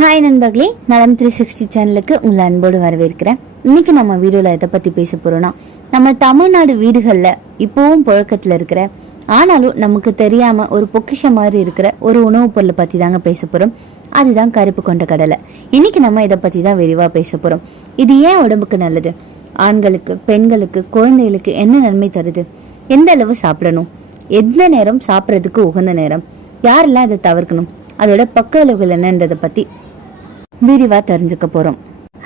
Hi நண்பர்களே, நலம் 360 சேனலுக்கு உங்களை அன்போடு வரவேற்கிறேன். இன்னைக்கு நம்ம வீடியோல எதை பத்தி பேச போறோம்னா, நம்ம தமிழ்நாடு வீடுகள்ல இப்பவும் புழக்கத்துல இருக்கிற ஆனாலும் நமக்கு தெரியாம ஒரு பொக்கிஷம் மாதிரி இருக்கிற ஒரு உணவுப் பொருளை பத்தி தாங்க பேச போறோம். அதுதான் கருப்பு கொண்ட கடலை. இன்னைக்கு நம்ம இதை பத்தி தான் விரிவா பேச போறோம். இது ஏன் உடம்புக்கு நல்லது, ஆண்களுக்கு பெண்களுக்கு குழந்தைகளுக்கு என்ன நன்மை தருது, எந்த அளவு சாப்பிடணும், எந்த நேரம் சாப்பிட்றதுக்கு உகந்த நேரம், யாரெல்லாம் இதை தவிர்க்கணும், அதோட பக்க விளைவுகள் என்னன்றதை பத்தி விரிவா தெரிஞ்சுக்க போறோம்.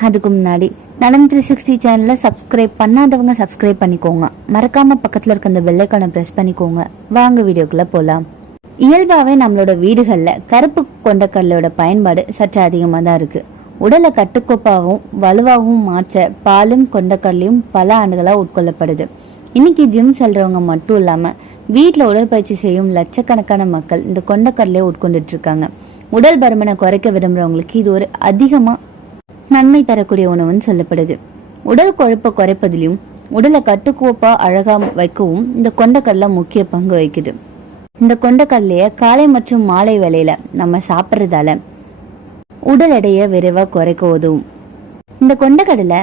அதுக்கு முன்னாடி நலம் 360 சேனலை சப்ஸ்கிரைப் பண்ணாதவங்க சப்ஸ்கிரைப் பண்ணிக்கோங்க. மறக்காம பக்கத்துல இருக்க அந்த பெல் ஐகானை பிரஸ் பண்ணிக்கோங்க. வாங்க வீடியோக்குள்ள போலாம். இயல்பாவே நம்மளோட வீடுகள்ல கருப்பு கொண்டக்கடலையோட பயன்பாடு சற்று அதிகமா தான் இருக்கு. உடலை கட்டுக்கோப்பாகவும் வலுவாகவும் மாற்ற பாலும் கொண்டக்கடலையும் பல ஆண்டுகளா உட்கொள்ளப்படுது. இன்னைக்கு ஜிம் செல்றவங்க மட்டும் இல்லாம வீட்டுல உடற்பயிற்சி செய்யும் லட்சக்கணக்கான மக்கள் இந்த கொண்டக்கடலையை உட்கொண்டுட்டு இருக்காங்க. உடல் பருமனை குறைக்க விரும்புறவங்களுக்கு இது ஒரு அதிகமா நன்மை தரக்கூடிய உணவுன்னு சொல்லப்படுது. உடல் கொழுப்பை குறைப்பதிலும் உடலை கட்டுக்கோப்பா அழகா வைக்கவும் இந்த கொண்டக்கடலை முக்கிய பங்கு வகிக்குது. இந்த கொண்டக்கடலைய காலை மற்றும் மாலை வேளையில நம்ம சாப்பிட்றதால உடல் எடையை விரைவா குறைக்க உதவும். இந்த கொண்டக்கடலை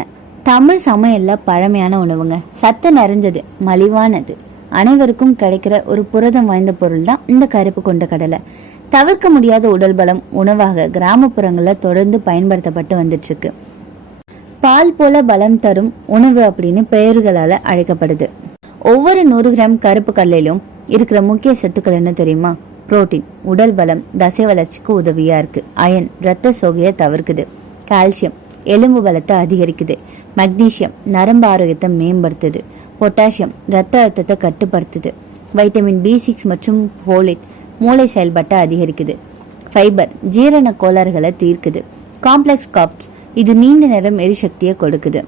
தமிழ் சமையல்ல பழமையான உணவுங்க. சத்து நிறைஞ்சது, மலிவானது, அனைவருக்கும் கிடைக்கிற ஒரு புரதம் வாய்ந்த பொருள் தான் இந்த கருப்பு கொண்டக்கடலை. தவிர்க்க முடியாத உடல் பலம் உணவாக கிராமப்புறங்கள்ல தொடர்ந்து பயன்படுத்தப்பட்டு வந்துட்டு இருக்கு. பால் போல பலம் தரும் உணவு அப்படின்னு பெயர்களால அழைக்கப்படுது. ஒவ்வொரு 100 கிராம் கருப்பு கடலையிலும் இருக்கிற முக்கிய சத்துக்கள் என்ன தெரியுமா? புரோட்டீன் உடல் பலம், தசை வளர்ச்சிக்கு உதவியா இருக்கு. அயன் ரத்த சோகையை தவிர்க்குது. கால்சியம் எலும்பு பலத்தை அதிகரிக்குது. மக்னீசியம் நரம்பு ஆரோக்கியத்தை மேம்படுத்துது. பொட்டாசியம் ரத்த அழுத்தத்தை கட்டுப்படுத்துது. வைட்டமின் B6 மற்றும் ஃபோலேட் மூளை செயல்பாட்டை அதிகரிக்குது. ஃபைபர் ஜீரண கோளாறுகளை தீர்க்குது. காம்ப்ளெக்ஸ் கார்ப்ஸ் இது நீண்ட நேரம் எரிசக்தியை கொடுக்குது.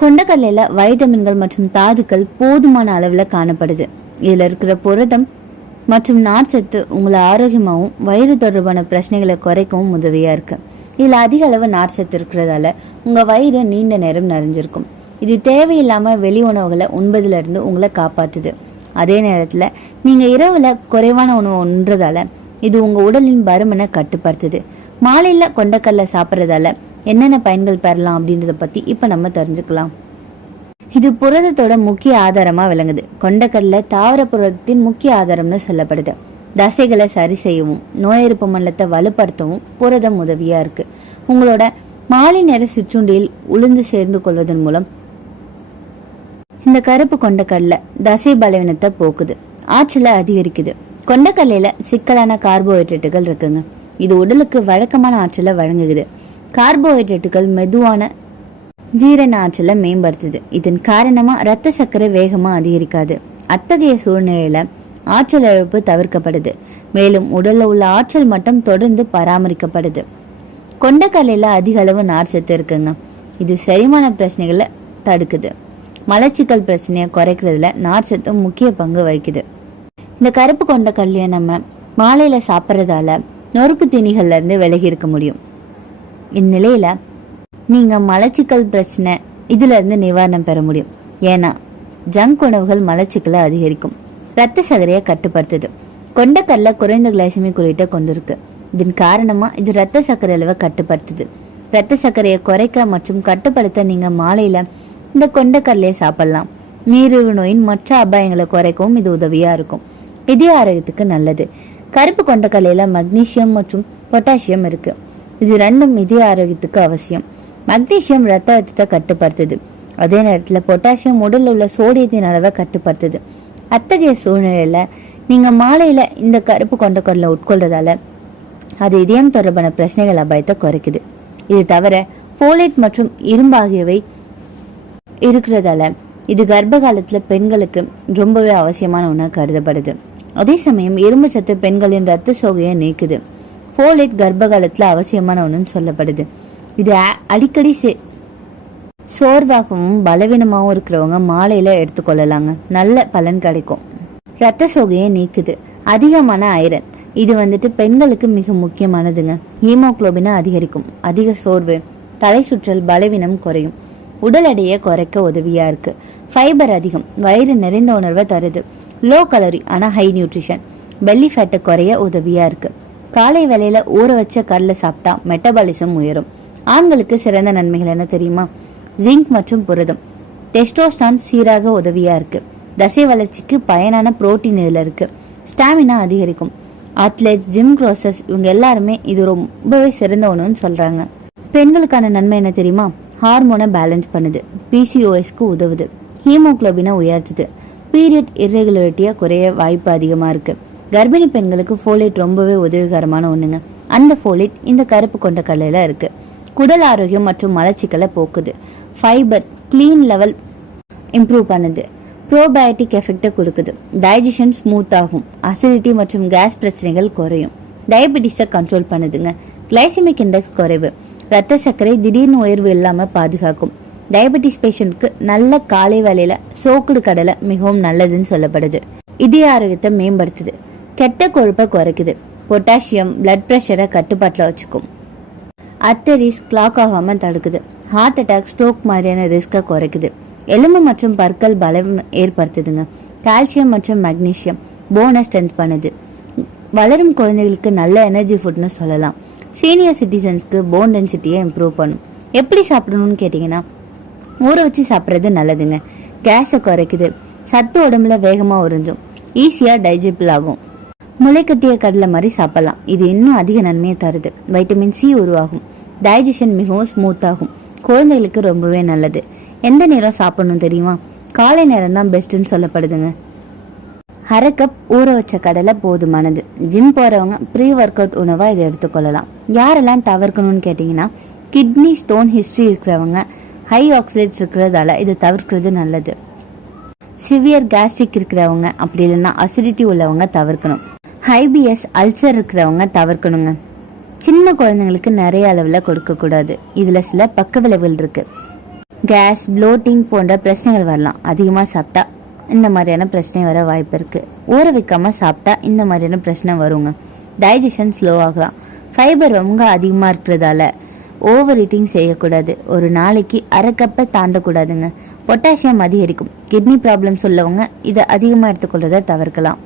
கொண்டக்கடலையில வைட்டமின்கள் மற்றும் தாதுக்கள் போதுமான அளவுல காணப்படுது. இதுல இருக்கிற புரதம் மற்றும் நார்ச்சத்து உங்களை ஆரோக்கியமாகவும் வயிறு தொடர்பான பிரச்சனைகளை குறைக்கவும் உதவியா இருக்கு. இதுல அதிக அளவு நார்ச்சத்து இருக்கிறதால உங்க வயிறு நீண்ட நேரம் நிறைஞ்சிருக்கும். இது தேவையில்லாம வெளி உணவுகளை உண்பதுல இருந்து உங்களை காப்பாத்துது. அதே நேரத்துல நீங்க இரவுல குறைவான உணவு உண்றதால இது உங்க உடலின் பருமனை கட்டுப்படுத்துது. மாலையில கொண்டக்கடலை சாப்பிட்றதால என்னென்ன பயன்கள் பெறலாம் அப்படின்றத பத்தி இப்ப நம்ம தெரிஞ்சுக்கலாம். இது புரதத்தோட முக்கிய ஆதாரமா விளங்குது. கொண்டக்கடலை தாவர புரதத்தின் முக்கிய ஆதாரம்னு சொல்லப்படுது. தசைகளை சரி செய்யவும் நோய் எதிர்ப்பு மண்டலத்தை வலுப்படுத்தவும் புரதம் உதவியா இருக்கு. உங்களோட மாலை நேர சிற்றுண்டியில் உளுந்து சேர்ந்து கொள்வதன் மூலம் இந்த கருப்பு கொண்டக்கடலை தசை பலவீனத்தை போக்குது, ஆற்றலை அதிகரிக்குது. கொண்டக்கடலையில சிக்கலான கார்போஹைட்ரேட்டுகள் இருக்குங்க. இது உடலுக்கு வழக்கமான ஆற்றலை வழங்குது. கார்போஹைட்ரேட்டுகள் மெதுவான ஜீரண ஆற்றலை மேம்படுத்துது. இதன் காரணமா ரத்த சர்க்கரை வேகமா அதிகரிக்காது. அத்தகைய சூழ்நிலையில ஆற்றல் இழப்பு தவிர்க்கப்படுது. மேலும் உடல்ல உள்ள ஆற்றல் மட்டம் தொடர்ந்து பராமரிக்கப்படுது. கொண்டக்கடலையில அதிக அளவு நார்ச்சத்து இருக்குங்க. இது செரிமான பிரச்சனைகளை தடுக்குது. மலச்சிக்கல் பிரச்சனையை குறைக்கிறதுல நார்ச்சத்து முக்கிய பங்கு வகிக்குது. இந்த கருப்பு கொண்டக்கடலையை நம்ம மாலையில சாப்பிட்றதால நொறுக்கு தீனிகள்ல இருந்து விலகி இருக்க முடியும். இந்நிலையில நீங்க மலச்சிக்கல் பிரச்சனை இதுல இருந்து நிவாரணம் பெற முடியும். ஏன்னா ஜங்க் உணவுகள் மலச்சிக்கலை அதிகரிக்கும். ரத்த சர்க்கரையை கட்டுப்படுத்துது. கொண்டக்கடலை குறைந்த கிளைசமிக் குறியீட்டை கொண்டிருக்கு. இதன் காரணமா இது ரத்த சர்க்கரை அளவை கட்டுப்படுத்துது. ரத்த சர்க்கரையை குறைக்க மற்றும் கட்டுப்படுத்த நீங்க மாலையில இந்த கொண்டக்கடலையை சாப்பிடலாம். நீரிழிவு நோயின் மற்ற அபாயங்களை குறைக்கவும் இது உதவியா இருக்கும். இதய ஆரோக்கியத்துக்கு நல்லது. கருப்பு கொண்டக்கடலையில மக்னீசியம் மற்றும் பொட்டாசியம் இருக்கு. இது ரெண்டும் இதய ஆரோக்கியத்துக்கு அவசியம். மக்னீசியம் ரத்த அழுத்தத்தை கட்டுப்படுத்துது. அதே நேரத்துல பொட்டாசியம் உடல் உள்ள சோடியத்தின் அளவை கட்டுப்படுத்துது. அத்தகைய சூழ்நிலையில நீங்க மாலையில இந்த கருப்பு கொண்டக்கடலை உட்கொள்றதால அது இதயம் தொடர்பான பிரச்சனைகள் அபாயத்தை குறைக்குது. இது தவிர ஃபோலேட் மற்றும் இரும்பு ஆகியவை இருக்கிறதால இது கர்ப்ப காலத்துல பெண்களுக்கு ரொம்பவே அவசியமான ஒன்றா கருதப்படுது. அதே சமயம் இரும்பு சத்து பெண்களின் ரத்த சோகையை நீக்குது. ஃபோலேட் கர்ப்ப காலத்துல அவசியமான ஒன்றுன்னு சொல்லப்படுது. இது அடிக்கடி சோர்வாகவும் பலவீனமாகவும் இருக்கிறவங்க மாலையில எடுத்துக்கொள்ளலாங்க. நல்ல பலன் கிடைக்கும். ரத்த சோகையை நீக்குது. அதிகமான ஐரன் இது பெண்களுக்கு மிக முக்கியமானதுங்க. ஹீமோகுளோபினை அதிகரிக்கும். அதிக சோர்வு, தலை சுற்றல், பலவீனம் குறையும். உடல் எடையை குறைக்க உதவியா இருக்கு. ஃபைபர் அதிகம், வயிறு நிறைந்த உணர்வை தருது. லோ கலோரி ஆனா ஹை நியூட்ரிஷன், பெல்லி ஃபேட்டை குறைய உதவியா இருக்கு. காலை வேளையில ஊற வச்ச கடலை சாப்பிட்டா மெட்டபாலிசம் உயரும். ஆண்களுக்கு சிறந்த நன்மைகள் என்ன தெரியுமா? ஜிங்க் மற்றும் புரதம். டெஸ்டோஸ்டான் சீராக உதவியா இருக்கு. தசை வளர்ச்சிக்கு பயனான புரோட்டீன் இதுல இருக்கு. ஸ்டாமினா அதிகரிக்கும். அத்லெட்ஸ், ஜிம் க்ரோசஸ் இவங்க எல்லாருமே இது ரொம்பவே சிறந்த ஒண்ணுன்னு சொல்றாங்க. பெண்களுக்கான நன்மை என்ன தெரியுமா? ஹார்மோனை பேலன்ஸ் பண்ணுது. பிசிஓஎஸ்க்கு உதவுது. ஹீமோகுளோபினை உயர்த்துது. பீரியட் இர்ரெகுலரிட்டியா குறைய வாய்ப்பு அதிகமா இருக்கு. கர்ப்பிணி பெண்களுக்கு ஃபோலேட் ரொம்பவே உதவிகரமான ஒண்ணுங்க. அந்த ஃபோலேட் இந்த கருப்பு கொண்ட கடலையில இருக்கு. குடல் ஆரோக்கியம் மற்றும் மலச்சிக்கலை போக்குது. ஃபைபர் கிளீன் லெவல் இம்ப்ரூவ் பண்ணுது. ப்ரோபயோட்டிக் எஃபெக்டை கொடுக்குது. டைஜஷன் ஸ்மூத் ஆகும். அசிடிட்டி மற்றும் கேஸ் பிரச்சனைகள் குறையும். டயபெட்டிஸை கண்ட்ரோல் பண்ணுதுங்க. கிளைசிமிக் இண்டெக்ஸ் குறைவு. ரத்த சர்க்கரை திடீர்னு உயர்வு இல்லாம பாதுகாக்கும். டயபெட்டிஸ் பேஷண்ட்க்கு நல்ல காலை வேளையில சோக்குடு கடலை மிகவும் நல்லதுன்னு சொல்லப்படுது. இதய ஆரோக்கியத்தை மேம்படுத்துது. கெட்ட கொழுப்பை குறைக்குது. பொட்டாசியம் பிளட் பிரஷரை கட்டுப்பாட்டில் வச்சுக்கும். அர்டரிஸ் கிளாக் ஆகாம தடுக்குது. ஹார்ட் அட்டாக், ஸ்ட்ரோக் மாதிரியான ரிஸ்கை குறைக்குது. எலும்பு மற்றும் பற்கள் பலம் ஏற்படுத்துதுங்க. கால்சியம் மற்றும் மெக்னீசியம் போனை ஸ்ட்ரென்த் பண்ணுது. வளரும் குழந்தைகளுக்கு நல்ல எனர்ஜி ஃபுட்னு சொல்லலாம். சீனியர் சிட்டிசன்ஸ்க்கு போன் டென்சிட்டியை இம்ப்ரூவ் பண்ணும். எப்படி சாப்பிடணும்னு கேட்டிங்கன்னா, ஊற வச்சு சாப்பிட்றது நல்லதுங்க. கேஸை குறைக்குது. சத்து உடம்புல வேகமாக உறிஞ்சும். ஈஸியாக டைஜஸ்டிபிள் ஆகும். முளைக்கட்டிய கடலை மாதிரி சாப்பிடலாம். இது இன்னும் அதிக நன்மையை தருது. வைட்டமின் சி உருவாகும். டைஜஷன் மிகவும் ஸ்மூத் ஆகும். குழந்தைகளுக்கு ரொம்பவே நல்லது. எந்த நேரம் சாப்பிடணும் தெரியுமா? காலை நேரம் தான் பெஸ்ட்னு சொல்லப்படுதுங்க. அரை கப் ஊற வச்ச கடலை போதுமானது. ஜிம் போறவங்க ப்ரீ ஒர்க் அவுட் உணவா இதை எடுத்துக்கொள்ளலாம். யாரெல்லாம் தவிர்க்கணும்னு கேட்டீங்கன்னா, கிட்னி ஸ்டோன் ஹிஸ்டரி இருக்கிறவங்க, ஹை ஆக்சிடேட்ஸ் இருக்கிறதால இதை தவிர்க்கிறது நல்லது. சிவியர் கேஸ்ட்ரிக் இருக்கிறவங்க, அப்படி இல்லைன்னா அசிடிட்டி உள்ளவங்க தவிர்க்கணும். ஹைபிஎஸ் அல்சர் இருக்கிறவங்க தவிர்க்கணுங்க. சின்ன குழந்தைங்களுக்கு நிறைய அளவில் கொடுக்க கூடாது. இதுல சில பக்க விளைவுகள் இருக்கு. கேஸ், ப்ளோட்டிங் போன்ற பிரச்சனைகள் வரலாம். அதிகமா சாப்பிட்டா இந்த மாதிரியான பிரச்சனை வர வாய்ப்பு இருக்கு. ஊற வைக்காம சாப்பிட்டா இந்த மாதிரியான பிரச்சனை வருங்க. டைஜஷன் ஸ்லோ ஆகலாம். ஃபைபர் ரொம்ப அதிகமா இருக்கிறதால ஓவர் ஈட்டிங் செய்யக்கூடாது. ஒரு நாளைக்கு அரை கப்பை தாண்டக்கூடாதுங்க. பொட்டாசியம் அதிகரிக்கும். கிட்னி ப்ராப்ளம்ஸ் உள்ளவங்க இதை அதிகமாக எடுத்துக்கொள்றதை தவிர்க்கலாம்.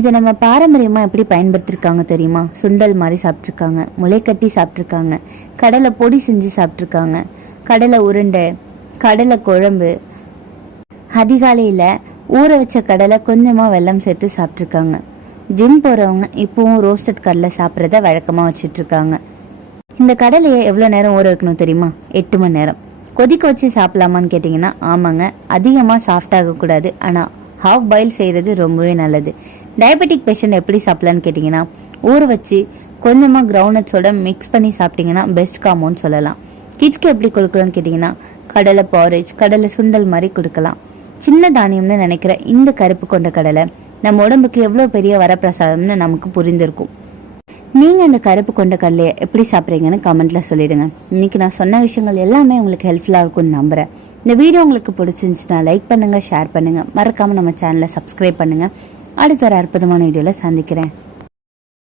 இதை நம்ம பாரம்பரியமா எப்படி பயன்படுத்திருக்காங்க தெரியுமா? சுண்டல் மாதிரி சாப்பிட்ருக்காங்க, முளைக்கட்டி சாப்பிட்ருக்காங்க, கடலை பொடி செஞ்சு சாப்பிட்ருக்காங்க, கடலை உருண்டை, கடலை குழம்பு, அதிகாலையில ஊற வச்ச கடலை கொஞ்சமா வெல்லம் சேர்த்து சாப்பிட்ருக்காங்க. ஜிம் போறவங்க இப்பவும் ரோஸ்டட் கடலை சாப்பிட்றத வழக்கமா வச்சுட்டு இருக்காங்க. இந்த கடலையை எவ்வளோ நேரம் ஊற வைக்கணும் தெரியுமா? 8 மணி நேரம். கொதிக்க வச்சு சாப்பிடலாமான்னு கேட்டிங்கன்னா, ஆமாங்க. அதிகமாக சாஃப்ட் ஆகக்கூடாது. ஆனால் ஹாஃப் பாயில் செய்கிறது ரொம்பவே நல்லது. டயபெட்டிக் பேஷண்ட் எப்படி சாப்பிடலான்னு கேட்டிங்கன்னா, ஊற வச்சு கொஞ்சமாக கிரவுண்ட்நட்ஸோட மிக்ஸ் பண்ணி சாப்பிட்டீங்கன்னா பெஸ்ட் காம்போன்னு சொல்லலாம். கிட்ஸ்க்கு எப்படி கொடுக்கலான்னு கேட்டிங்கன்னா, கடலை பாரேஜ், கடலை சுண்டல் மாதிரி கொடுக்கலாம். சின்ன தானியம்னு நினைக்கிற இந்த கருப்பு கொண்ட கடலை நம்ம உடம்புக்கு எவ்வளோ பெரிய வரப்பிரசாதம்னு நமக்கு புரிந்திருக்கும். நீங்க அந்த கருப்பு கொண்ட கடலையை எப்படி சாப்பிட்றீங்கன்னு கமெண்ட்ல சொல்லிடுங்க. இன்னைக்கு நான் சொன்ன விஷயங்கள் எல்லாமே உங்களுக்கு ஹெல்ப்ஃபுல்லா இருக்கும்னு நம்புறேன். இந்த வீடியோ உங்களுக்கு பிடிச்சிருந்துச்சுன்னா லைக் பண்ணுங்க, ஷேர் பண்ணுங்க, மறக்காம நம்ம சேனலை சப்ஸ்கிரைப் பண்ணுங்க. அடுத்த ஒரு அற்புதமான வீடியோல சந்திக்கிறேன்.